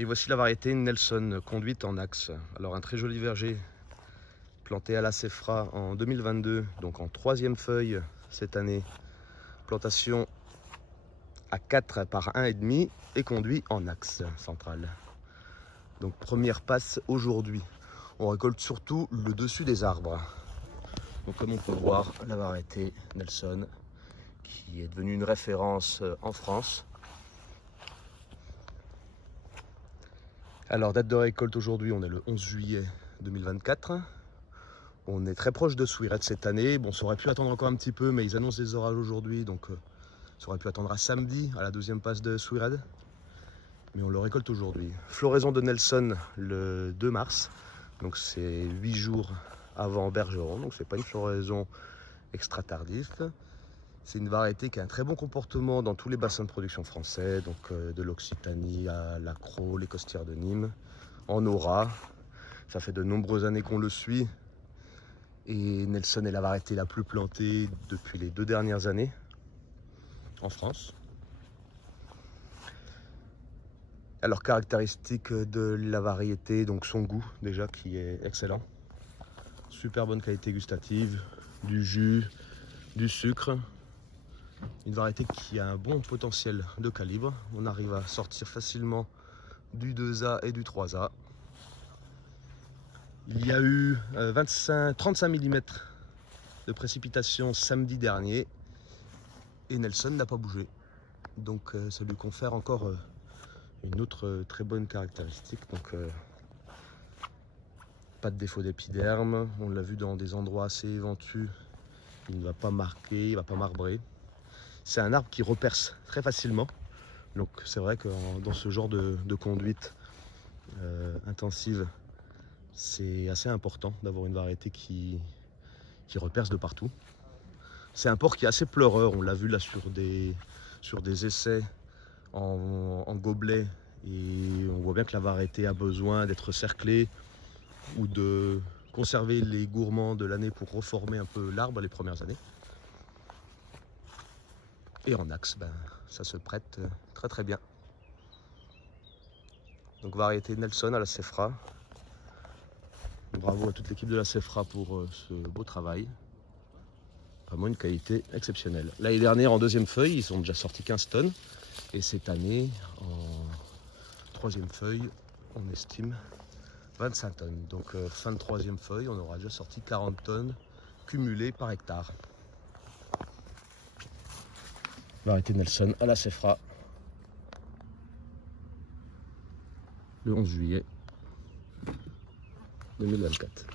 Et voici la variété Nelson conduite en axe. Alors un très joli verger planté à la Seffra en 2022, donc en 3e feuille cette année. Plantation à 4 par 1,5 et conduit en axe central. Donc première passe aujourd'hui. On récolte surtout le dessus des arbres. Donc comme on peut voir, la variété Nelson qui est devenue une référence en France. Alors date de récolte aujourd'hui, on est le 11 juillet 2024. On est très proche de Souirette cette année. Bon, ça aurait pu attendre encore un petit peu, mais ils annoncent des orages aujourd'hui, donc ça aurait pu attendre à samedi, à la 2e passe de Souirette. Mais on le récolte aujourd'hui. Floraison de Nelson le 2 mars, donc c'est 8 jours avant Bergeron, donc c'est pas une floraison extra tardive. C'est une variété qui a un très bon comportement dans tous les bassins de production français, donc de l'Occitanie à l'Accro, les Costières de Nîmes, en Aura. Ça fait de nombreuses années qu'on le suit. Et Nelson est la variété la plus plantée depuis les 2 dernières années en France. Alors caractéristique de la variété, donc son goût déjà qui est excellent. Super bonne qualité gustative, du jus, du sucre. Une variété qui a un bon potentiel de calibre. On arrive à sortir facilement du 2A et du 3A. Il y a eu 35 mm de précipitations samedi dernier et Nelson n'a pas bougé. Donc ça lui confère encore une autre très bonne caractéristique. Donc pas de défaut d'épiderme. On l'a vu dans des endroits assez éventus. Il ne va pas marquer, il ne va pas marbrer. C'est un arbre qui reperce très facilement. Donc c'est vrai que dans ce genre de conduite intensive, c'est assez important d'avoir une variété qui reperce de partout. C'est un porc qui est assez pleureur, on l'a vu là sur des essais en gobelet. Et on voit bien que la variété a besoin d'être cerclée ou de conserver les gourmands de l'année pour reformer un peu l'arbre les premières années. Et en axe, ben, ça se prête très très bien. Donc variété Nelson à la Seffra. Bravo à toute l'équipe de la Seffra pour ce beau travail. Vraiment une qualité exceptionnelle. L'année dernière en 2e feuille, ils ont déjà sorti 15 tonnes. Et cette année, en 3e feuille, on estime 25 tonnes. Donc fin de 3e feuille, on aura déjà sorti 40 tonnes cumulées par hectare. Variété Nelson à la Seffra. Le 11 juillet 2024.